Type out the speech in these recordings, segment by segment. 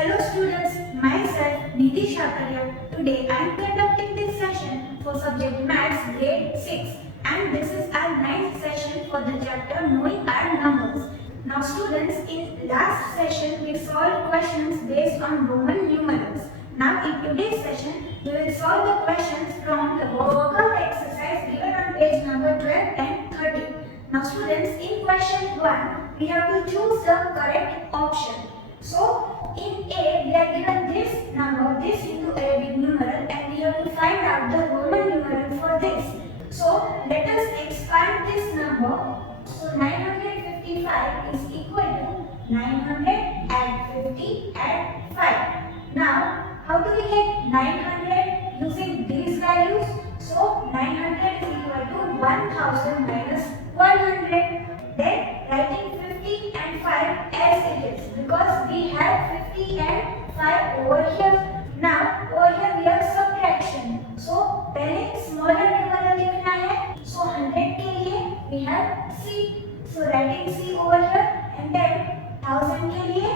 Hello students, myself Nidhi Shakaria. Today I am conducting this session for subject Maths grade 6 and this is our ninth session for the chapter Knowing Our Numbers. Now students, in last session we solved questions based on Roman numerals. Now in today's session we will solve the questions from the workout exercise given on page number 12 and 13. Now students, in question 1 we have to choose the correct option. So in A, we are given this number, this into Arabic numeral, and we have to find out the Roman numeral for this. So let us expand this number. So 955 is equal to 950 and 5. Now, how do we get 900 using these values? So 900 is equal to 1000 minus 100. Then writing 50 and 5 as it is because we have 50 and 5 over here. Now over here we have subtraction. So पहले smaller numeral लिखना है. So 100 के लिए we have C. So writing C over here and then 1000 के लिए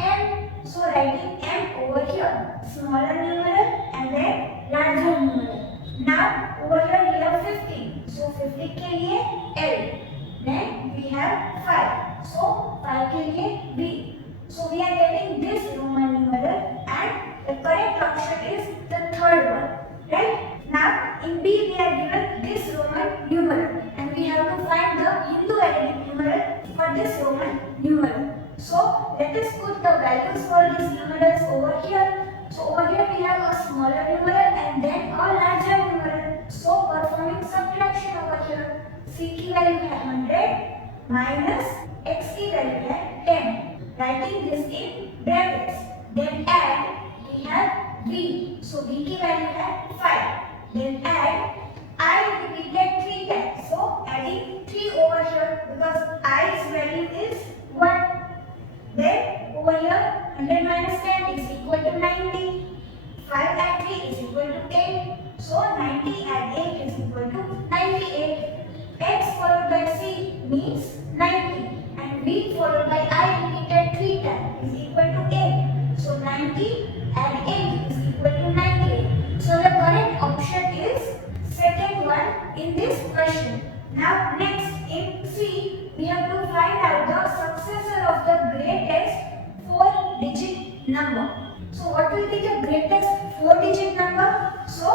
M. So writing M over here. Smaller numeral and then larger numeral. Now over here we have 50. So 50 के लिए L. Then we have 5. So 5 के लिए B. So we are getting this Roman numeral and the correct option is the third one. Right? Now in B we are given this Roman numeral and we have to find the Hindu Arabic numeral for this Roman numeral. So let us put the values for these numerals over here. So over here we have a smaller numeral and then a larger numeral. So performing subtraction over here. C की value है 100 minus x की value है 10. Writing this in brackets. Then add we have b. So b की value है 5. Then add I repeated 3 times. So adding 3 over here because i's value is 1. Then over here 100 minus 10 is equal to 90. 5 add 3 is equal to 8. So 90 add 8 is equal to 98. X followed by C means 90 and B followed by I repeated 3 times is equal to 8. So 90 and 8 is equal to 98. So the correct option is second one in this question. Now next in C we have to find out the successor of the greatest 4-digit number. So what will be the greatest 4-digit number? So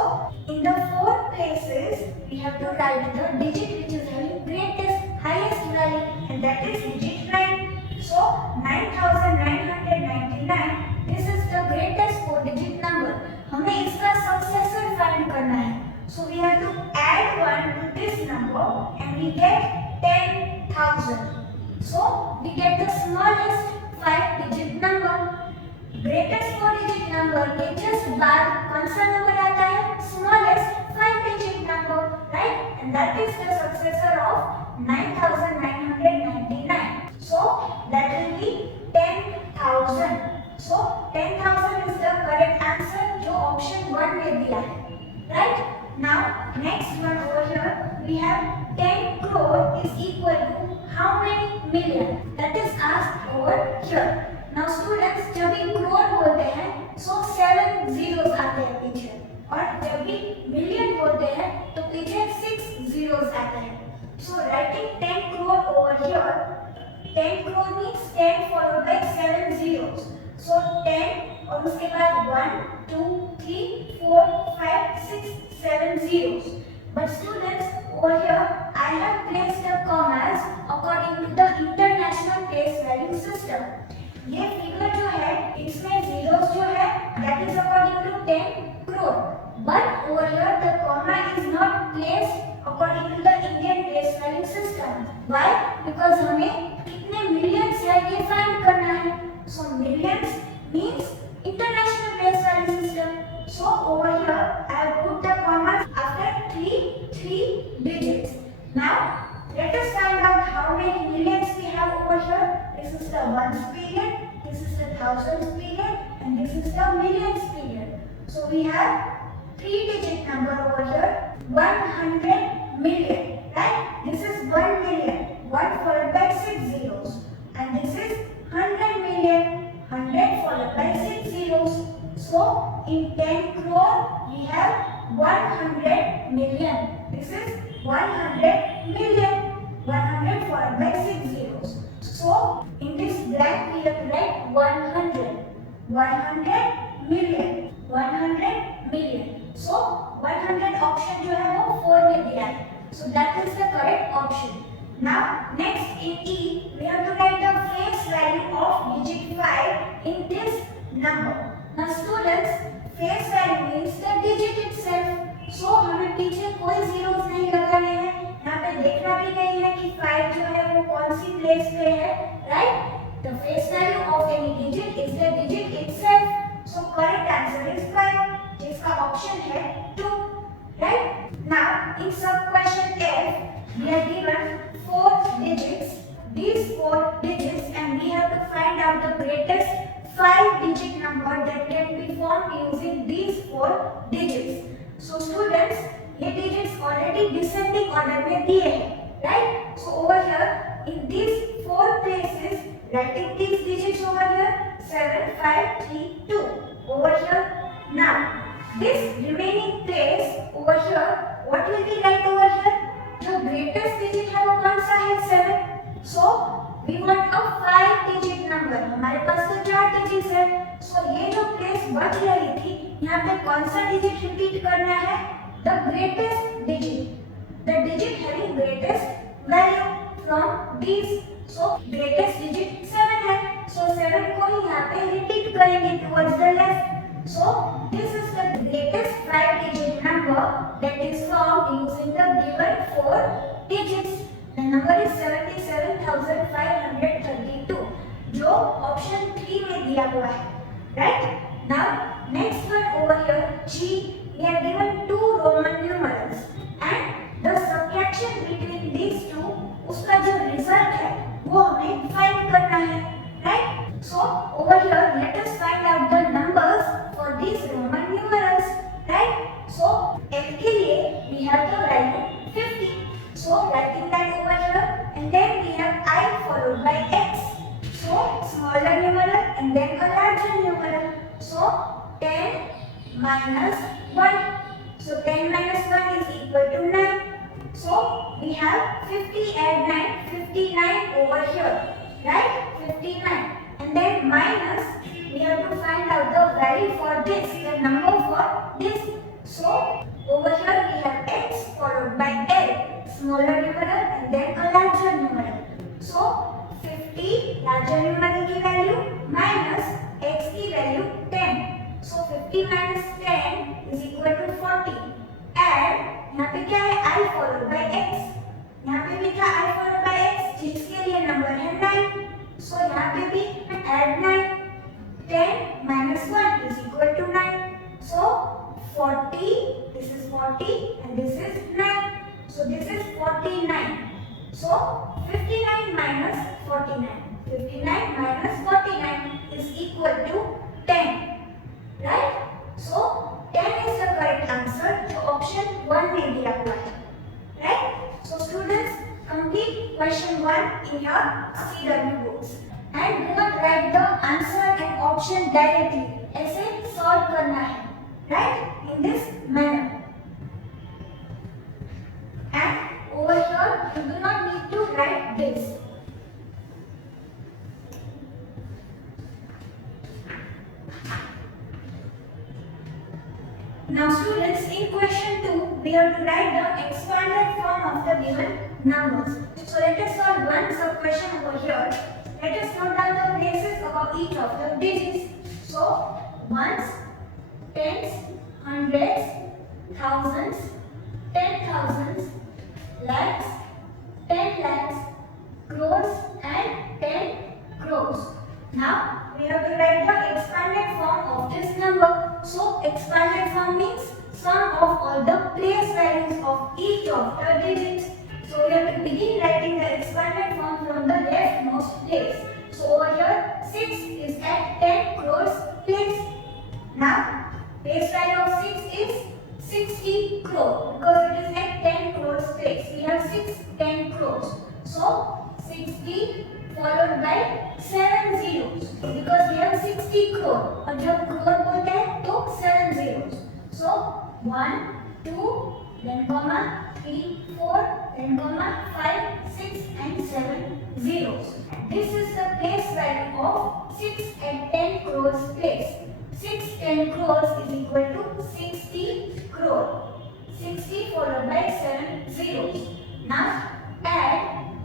in the 4 places we have to write the digit which is having greatest highest value and that is digit 9. So 9999 this is the greatest 4-digit number. हमें इसका successor find करना है. So we have to add 1 to this number and we get 10,000. So we get the smallest 5-digit number. Greatest 4-digit number के just बाद कौन सा number आता है? Smallest 5-digit number, right? And that is the successor of 9999. So that will be 10,000. So 10,000 is the correct answer जो option 1 में दिया है, right? Now next one over here we have 10 crore is equal to how many million? That is asked over here. Now students जब भी crore बोलते हैं so 7 zeros आते हैं पीछे और जब भी million बोलते हैं तो पीछे 6 zeros आते हैं. So writing 10 crore over here, 10 crore means 10 followed by 7 zeros. So 10 और उसके बाद 1, 2, 3, 4, 5, 6, 7 zeros. But students over here I have placed the commas according to the international place value system. ये फिगर जो है इसमें zeros जो है that is according to 10 crore. But over here the comma is not placed according to the Indian place value system. Why? Because हमें कितने millions है ये find करना है. So millions means international place value system. So over here I have put the commas after three digits. Now let us find out how many millions we have over here. This is the ones period, this is the thousands period, and this is the millions period. So we have 3-digit number over here, 100 million, right? This is 1 million, 1 followed by 6 zeros, and this is 100 million, 100 followed by 6 So in 10 crore we have 100 million. This is 100 million. 100 followed by 6 zeros. So in this blank we have to write 100. 100 million. 100 million. So 100 option जो है वो 4 में दिया है. So that is the correct option. Now next in E we have to write the face value of digit 5 in this number. Now students, face value means the digit itself. So हमें पीछे कोई zeros नहीं लगाने हैं. यहाँ पे देखना भी नहीं है कि 5 जो है वो कौन सी प्लेस पे है, right? The face value of any digit is the digit itself. So correct answer is 5, जिसका option है 2, right? Now in sub question F we are given 4 digits. These 4 digits, and we have to find out the greatest 5-digit number that can be formed using these 4 digits. So students, ये digits already descending order में दिए हैं, right? So over here in these 4 places, writing these digits over here 7, 5, 3, 2 over here. Now this remaining place over here, what will be write over here? जो greatest digit है वो कौन सा है? 7. So we want a 5-digit number. हमारे पास तो 4 digits है. So ये जो place बच रही थी, यहाँ पे कौन सा digit repeat करना है? The greatest digit. The digit having greatest value from these. So greatest digit 7 है. So 7 को ही यहाँ पे repeat करेंगे towards the left. So this is the greatest 5-digit number that is formed using the given 4 digits. The number is 77,532, जो option 3 में दिया हुआ है, right? Now next one over here G, we are given 2 Roman numerals and the subtraction between these two, उसका जो result है वो हमें find करना है, right? So over here let us find out the numbers for these Roman numerals, right? So F के लिए we have the value 50. So writing that over here, and then we have I followed by X. So smaller numeral and then a larger numeral. So 10 minus 1. So 10 minus 1 is equal to 9. So we have 50 add 9, 59 over here, right? 59. And then minus, we have to find out the value for this, the number for this. So over here we have X followed by L. Smaller numeral and then a larger numeral. So 50 larger numeral की value minus x की value 10. So 50 minus 10 is equal to 40. And यहाँ पे क्या है? I followed by x. यहाँ पे भी था I followed by x जिसके लिए number है 9. So यहाँ पे भी add 9. 10 minus 1 is equal to 9. So 40. This is 40 and this is 9. So this is 49. So 59 minus 49. 59 minus 49 is equal to 10. Right? So 10 is the correct answer. जो option 1 में दिया हुआ है. Right? So students, complete question 1 in your CW books. And do not write the answer and option directly. ऐसे solve करना है. Right? In this manner. And over here you do not need to write this. Now students, in question 2 we have to write the expanded form of the given numbers. So let us solve one sub question over here. Let us note down the places of each of the digits. So ones, tens, hundreds, thousands, 10,000s, lakhs, 10 lakhs, crores and 10 crores. Now we have to write the expanded form of this number. So expanded form means sum of all the place values of each of the digits. So we have to begin writing the expanded form from the leftmost place. So over here 6 is at 10 crores place. Now base value of 6 is 60 crore because it is at 10 crores place. We have 10 crores. So 60 followed by 7 zeros because we have 60 crore. और जब crore बोलते हैं So 1, 2, then comma 3, 4, then comma 5, 6 and 7 zeros. This is the place value of 6 and 10 crores place. 6 10 crores is equal to 60 crore. 60 followed by 7 zeros. Now add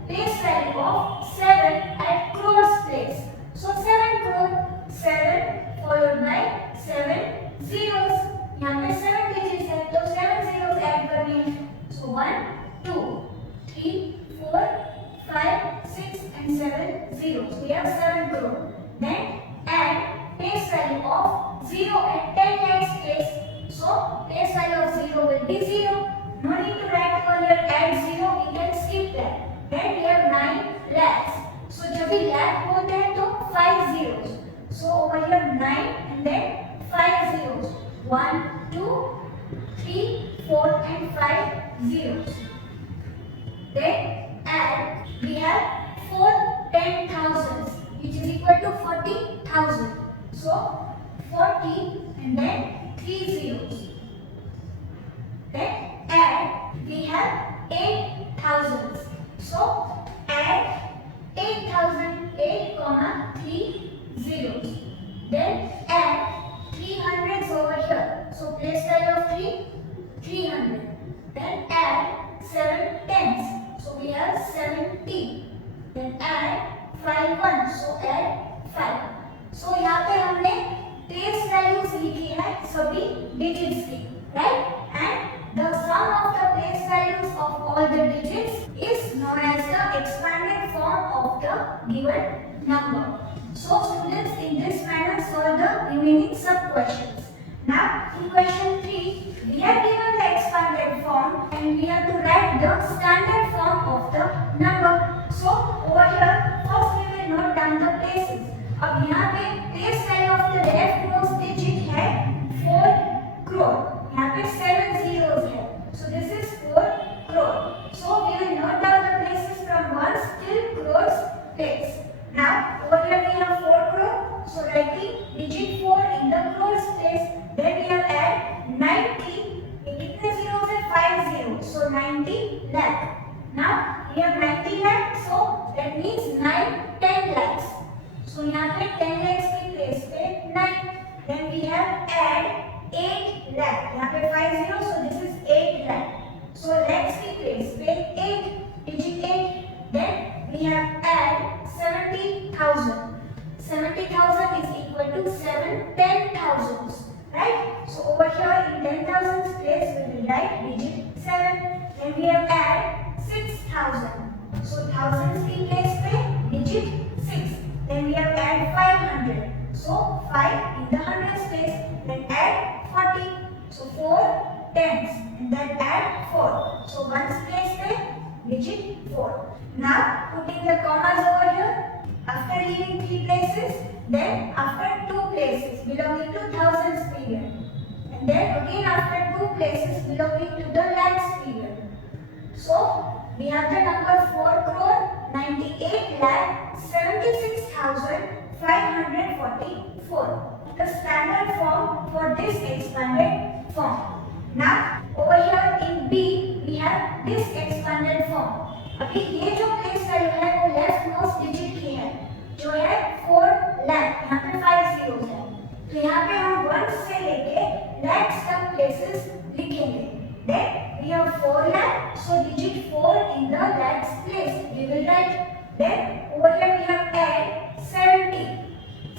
place value of 7 at crores place. So 7 crore, 7 followed by 7 zeros. यहाँ पे 7 digits है तो 7 zeros add करने हैं. So 1, 2, 3, 4, 5, 6 and 7 zeros. We have 7 crore. Then add place value of 0 at 10 lakhs place. So place value of 0 will be 0. No need to write over here add 0. We can skip that. Then we have 9 lakhs. So जब भी lakh बोलते हैं तो 5 zeros. So over here 9 and then 5 zeros. 1, 2, 3, 4 and 5 zeros. Then add, we have 4 10,000s which is equal to 40,000. So 40 and then 3 zeros. Then add, we have 8,000s. So add 8,000, 8 comma 3 zeros. Then add 300s over here. So place value of 3, 300. Then add 7 tens. So we have 70. Then add 5 ones. So add 5. So यहाँ पे हमने place values लिखी है सभी digits की, right? And the sum of the place values of all the digits is known as the expanded form of the given number. So students, in this manner solve the remaining sub questions. Now in question 3, we are given the expanded form and we have to write the standard form of the number. So over here first we will note down the places. अब यहाँ पे place value of the leftmost digit है 4 crore. यहाँ पे 7 zeros है. So this is 4 crore. So we will note down the places from ones till crores place. Now over here we have 4 crore. So writing digit 4 in the crores place. Then we have add 90. ये कितने zeros है? 5 zeros. So 90 lakh. Now we have 90 lakh. So that means 9 10 lakhs. So यहाँ पे 10 lakhs की place पे 9. Then we have add 8 lakh. यहाँ पे 5 zeros. So this is 8 lakh. So lakhs की place पे 8 digit 8. Then we have add 70,000. 70,000 is equal to 7 10,000s. Right? So over here in 10,000s place we will write digit 7. Then we have add 6,000. So thousands की place पे digit 6. Then we have add 500. So 5 in the hundreds place. Then add 40. So 4 tens. And then add 4. So ones place पे digit 4. Now putting the commas over here. After leaving 3 places, then after 2 places belonging to thousands period, and then again after 2 places belonging to the lakhs period. So we have the number 4 crore 98 lakh 76,544. The standard form for this expanded form. Now over here in B we have this expanded form. अभी ये जो place value है वो left most digit की है जो है 4 लाख. यहाँ पे 5 zeros है तो यहाँ पे हम 1 से लेके lakhs तक प्लेसेस लिखेंगे. Then we have 4 lakh, so digit 4 in the lakhs place we will write. Then over here we have add 70.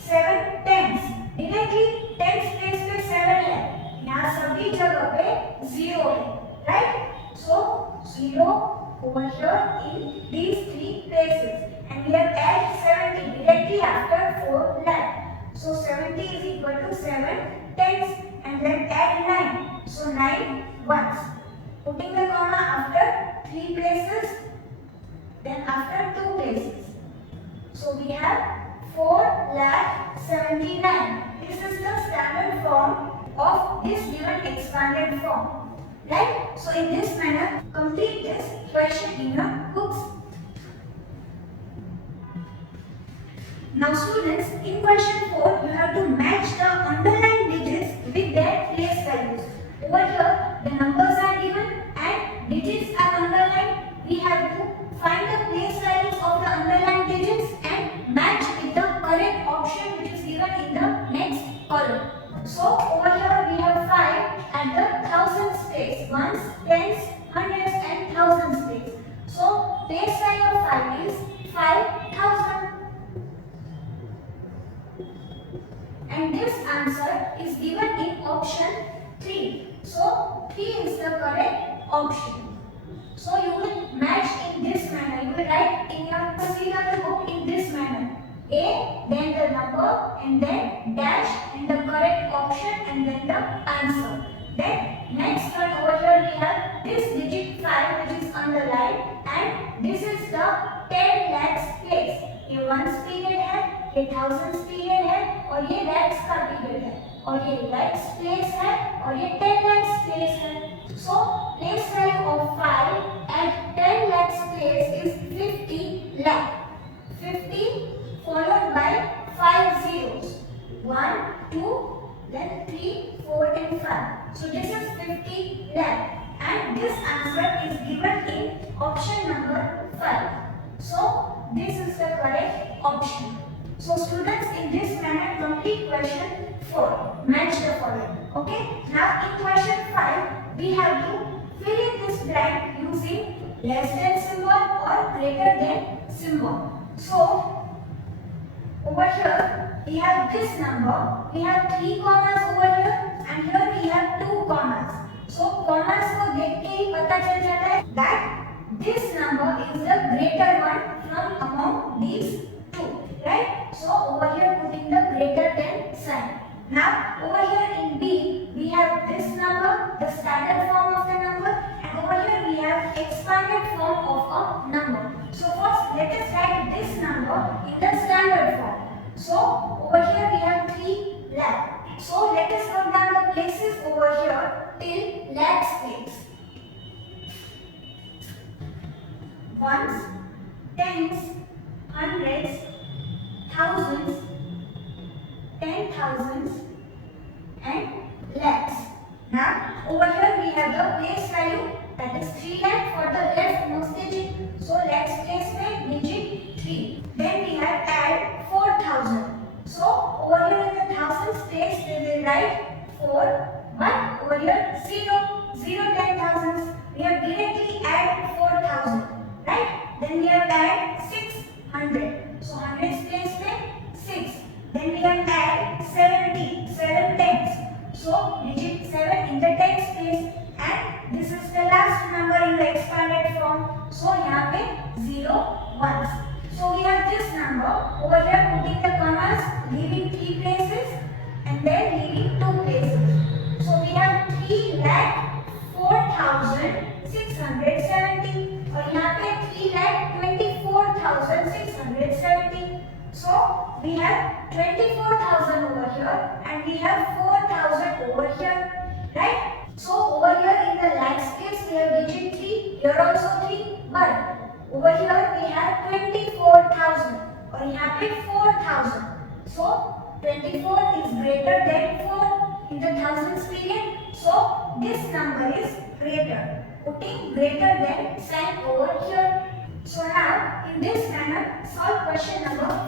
7 tens. Directly tens place पे 7 है. यहाँ सभी जगह पे 0 है, right? So 0 over here in these 3 places, and we have add 70 directly after 4 lakh. So 70 is equal to 7 tens and then add 9. So 9 ones. Putting the comma after 3 places, then after 2 places. So we have 4 lakh 79. This is the standard form of this given expanded form. Right? So in this manner, complete this question in your books. Now students, in question 4, you have to match the underlying digits with their place values. So over here we have 5 at the thousands place. Ones, tens, hundreds and thousands place. So base value of 5 is 5000. And this answer is given in option 3. So 3 is the correct option. So you will match in this manner. You will write in your procedure book in this manner. A, then the number, and then dash, and the correct option, and then the answer. Then next one over here we have this digit 5 which is underlined, and this is the 10 lakhs place. ये ones period है, ये thousands period है, और ये lakhs का period है, और ये lakhs place है, और ये 10 lakhs place है. So place value of 5 at 10 lakhs place is 50 lakh. 50 followed by 5 zeros. 1, 2, then 3, 4 and 5. So this is 50 lakh, and this answer is given in option number 5. So this is the correct option. So students, in this manner complete question 4. Match the following. Okay. Now in question 5 we have to fill in this blank using less than symbol or greater than symbol. So over here we have this number, we have 3 commas over here, and here we have 2 commas. So commas को देख के ही पता चल जाता है that this number is the greater one from among these 2, right? So over here putting the greater than sign. Now over here in B we have this number, the standard form of the number, and over here we have expanded form of a number. So first let us write this number in the standard form. So over here we have 3 lakh. So let us note down the places over here till lakhs place. Ones, tens, hundreds, thousands, 10,000s and lakhs. Now over here we have the place value, that is 3 lakh for the leftmost digit. So lakhs place में digit 3. Then we have add 4,000. So over here in the thousands place we will write 4, but over here 0, 10,000s. We have directly add 4,000, right? Then we have add 600. So hundreds place में 6. Then we have add 70, 7 tens. So digit 7 in the tens place, and this is the last number in the expanded form. So यहाँ पे 0, 1. So we have this number over here putting the commas, leaving 3 places and then leaving 2 places. So we have 3,04,670 और यहाँ पे 3,24,670. So we have 24,000 over here and we have 4,000 over here, right? So over here in the lakhs place we have digit 3, here also 3, but over here we have 24,000 और यहाँ पे 4,000. So 24 is greater than 4 in the thousands period. So this number is greater. Putting greater than sign over here. So now in this manner solve question number 5.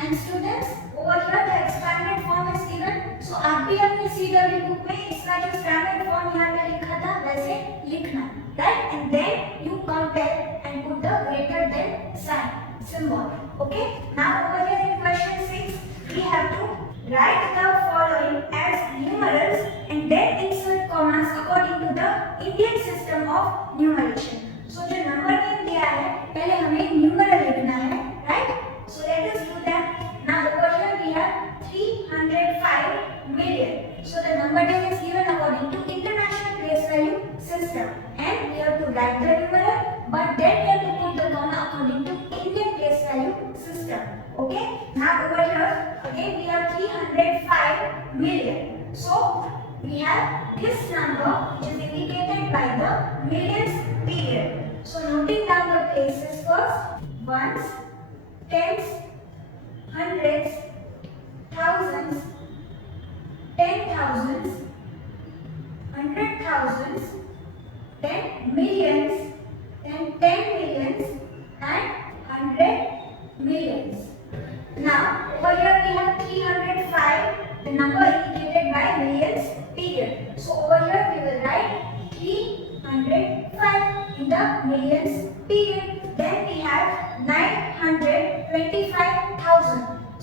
And students, over here the expanded form is given. So आप भी अपने CW book में इसका जो standard form यहाँ पे लिखा था वैसे लिखना, right? And then you compare and put the greater than sign symbol. Okay? Now over here in question 6 we have to write the following as numerals and then insert commas according to the Indian system of numeration. So जो number name दिया है पहले हमें numeral लिखना है, right? So let us do that. Now over here we have 305 million. So the number name is given according to International Place Value System, and we have to write the numeral, but then we have to put the comma according to Indian Place Value System. Okay? Now over here again we have 305 million. So we have this number which is indicated by the millions period. So noting down the places first: ones, tens, hundreds, thousands, 10,000s, 100,000s, then millions, then 10 millions and 100 millions.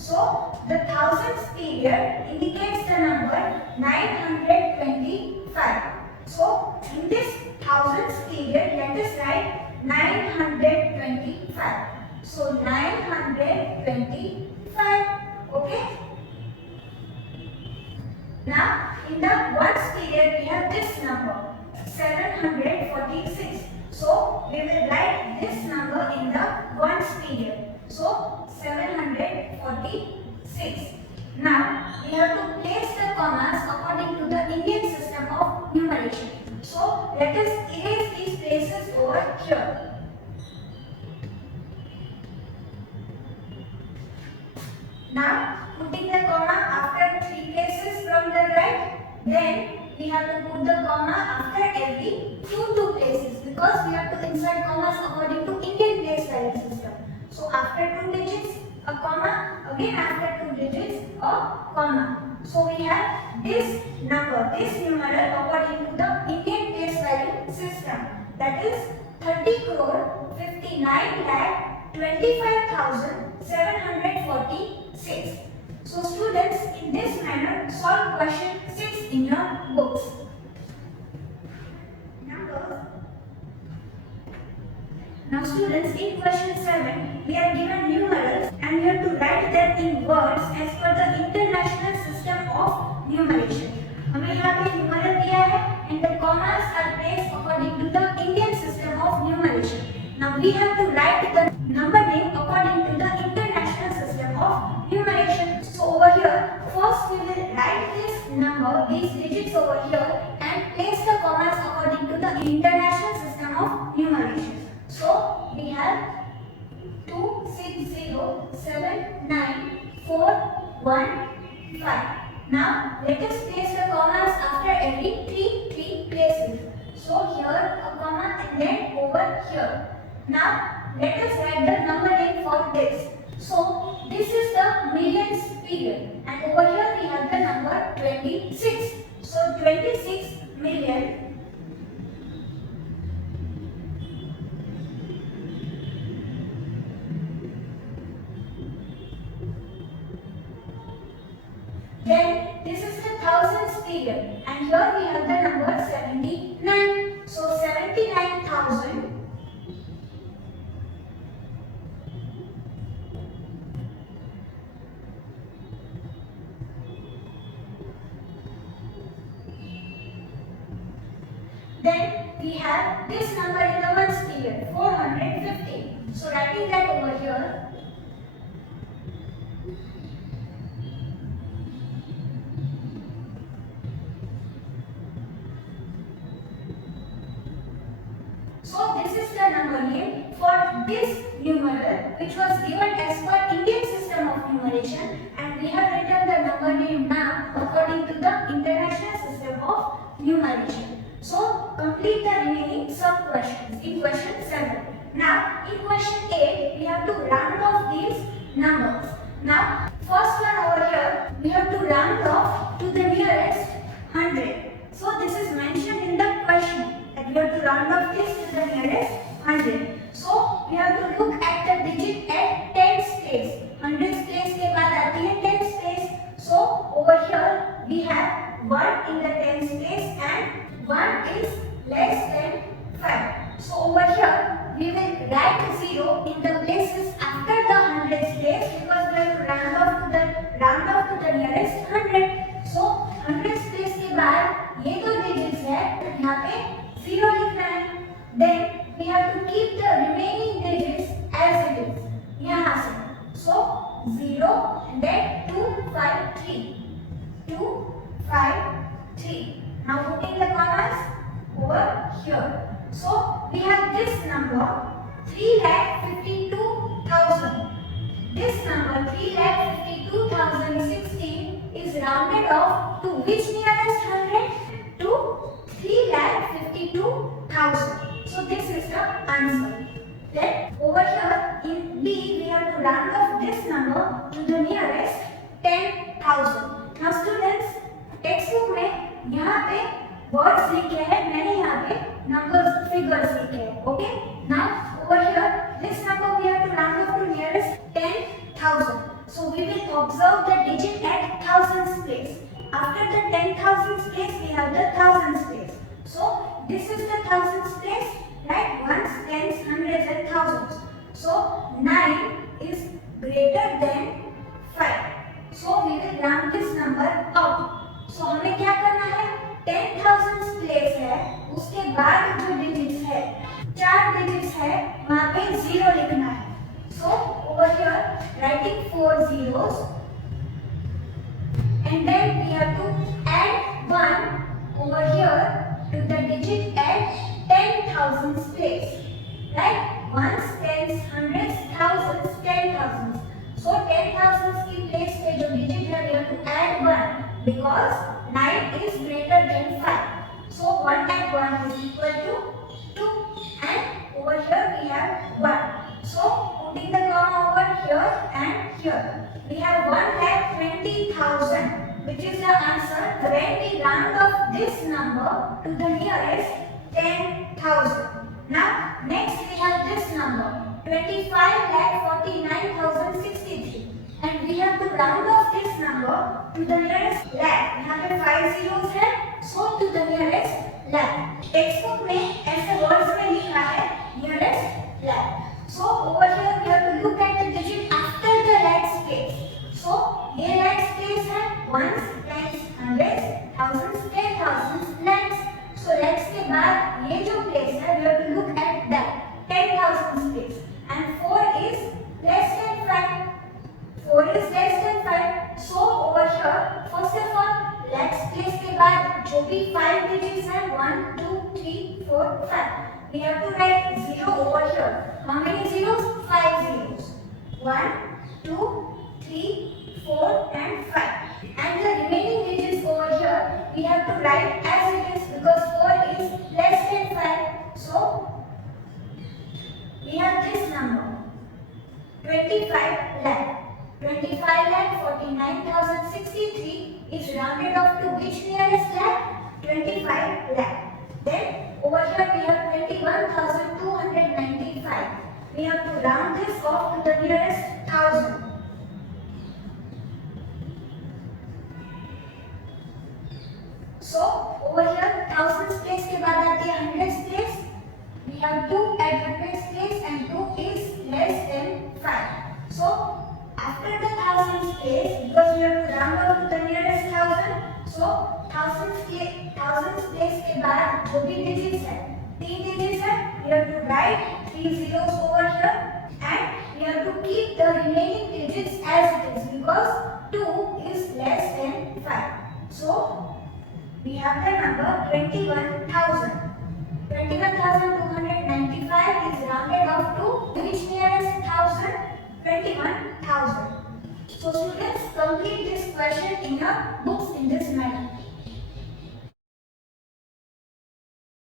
So the thousands period indicates the number 925. So in this thousands period, let us write 925. So 925. Okay. Now in the ones period we have this number 746. So we will write this number in the ones period. So 746. Now we have to place the commas according to the Indian system of numeration. So let us erase these places over here. Now putting the comma after 3 places from the right, then we have to put the comma after every 2 places, because we have to insert commas according to Indian place value system. So after 2 digits a comma, again after 2 digits a comma. So we have this number, this numeral according to the Indian place value system, that is 30,59,25,746. So students, in this manner solve question 6 in your books. Now students, in question 7 we are given numerals and we have to write them in words as per the international system of numeration. हमें यहाँ पे numeral दिया है and the commas are placed according to the Indian system of numeration. Now we have to write the number name according to the international system of numeration. So over here, first we will write this number, these digits over here, and place the commas according to the international system of numeration. So we have 2607941 Now let us place the commas after every 3 places. So here a comma and then over here. Now let us write the number name for this. So this is the millions period and over here we have the number 26. So 26 million. Then this is the thousands period and here we have the number 79. So 79,000. Then we have this number in the ones period 450. So writing that over here. So this is the number name for this numeral which was given as per Indian system of numeration, and we have written the number name now according to the international system of numeration. So complete the remaining sub questions in question 7. Now in question 8 we have to round off these numbers. Now first one over here we have to round off to the nearest 100. So this is mentioned in the question. We have to round off this to the nearest 100. So we have to look at the digit at 10th place. 100th place के बाद आती है 10th place. So over here we have 1 in the 10th place and 1 is less than 5. So over here we will write 0 in the places after the 100th place because we have to round off to the nearest 100. So 100th place के बाद ये दो digits है यहाँ पे 0 लिखना है. Then we have to keep the remaining digits as it is. यहाँ से. So 0 and then 253. 253. Now putting the commas over here. So we have this number 3,52,000. This number 3,52,016 is rounded off to which nearest 100? To 3,52,000. So this is the answer. Then over here in B we have to round off this number to the nearest 10,000. Now students, textbook में यहाँ पे words लिखे हैं, मैंने यहाँ पे numbers figures लिखे हैं. Okay? Now over here this number we have to round off to nearest 10,000. So we will observe the digit at thousands place. After the 10,000s place, we have the thousands place. So this is the thousands place, right? Ones, tens, hundreds and thousands. So 9 is greater than 5. So we will round this number up. So हमें क्या करना है? 10,000s place है, उसके बाद जो digits है, 4 digits है, वहाँ पे 0 लिखना है. So over here writing 4 zeros and then we have to add 1 over here to the digit at 10,000s place. Right? Ones, tens, hundreds, thousands, 10,000s. So 10,000s की place पे जो digit है we have to add 1 because 9 is greater than 5. So 1 and 1 is equal to 2 and over here we have 1. So putting the comma over here and here. We have 1,20,000 which is the answer when we round off this number to the nearest 10,000. Now next we have this number 25,49,063 and we have to round off this number to the nearest lakh. यहाँ पे 5 zeros है, so to the nearest lakh. Textbook में ऐसे words में लिखा है nearest lakh. So over here we have to look at the digit after the lakhs place. So ये lakhs place है ones, tens, hundreds, thousands, 10,000s, lakhs. So lakhs के बाद ये जो place है we have to look at that 10,000s place and 4 is less than 5. 4 is less than 5. So over here first of all lakhs place के बाद जो भी 5 digits है 1, 2, 3, 4, 5. We have to write 0 over here. How many zeros? 5 zeros. 1, 2, 3, 4 and 5. And the remaining digits over here we have to write as it is because 4 is less than 5. So we have this number 25 lakh. 25,49,063 is rounded off to which nearest lakh? 25 lakh. Then over here we have 21,295. We have to round this off to the nearest thousand. So over here thousands place के बाद आती है hundreds place. We have 2 at hundreds place and 2 is less than 5. So after the thousands place, because we have to round off to the nearest thousand, so thousands place के बाद जो भी digits है, 3 digits है, we have to write 3 zeros over here and we have to keep the remaining digits as it is because 2 is less than 5. So we have the number 21,000. 21,295 is rounded off to which nearest thousand? 21,000. So students, complete this question in your books in this manner.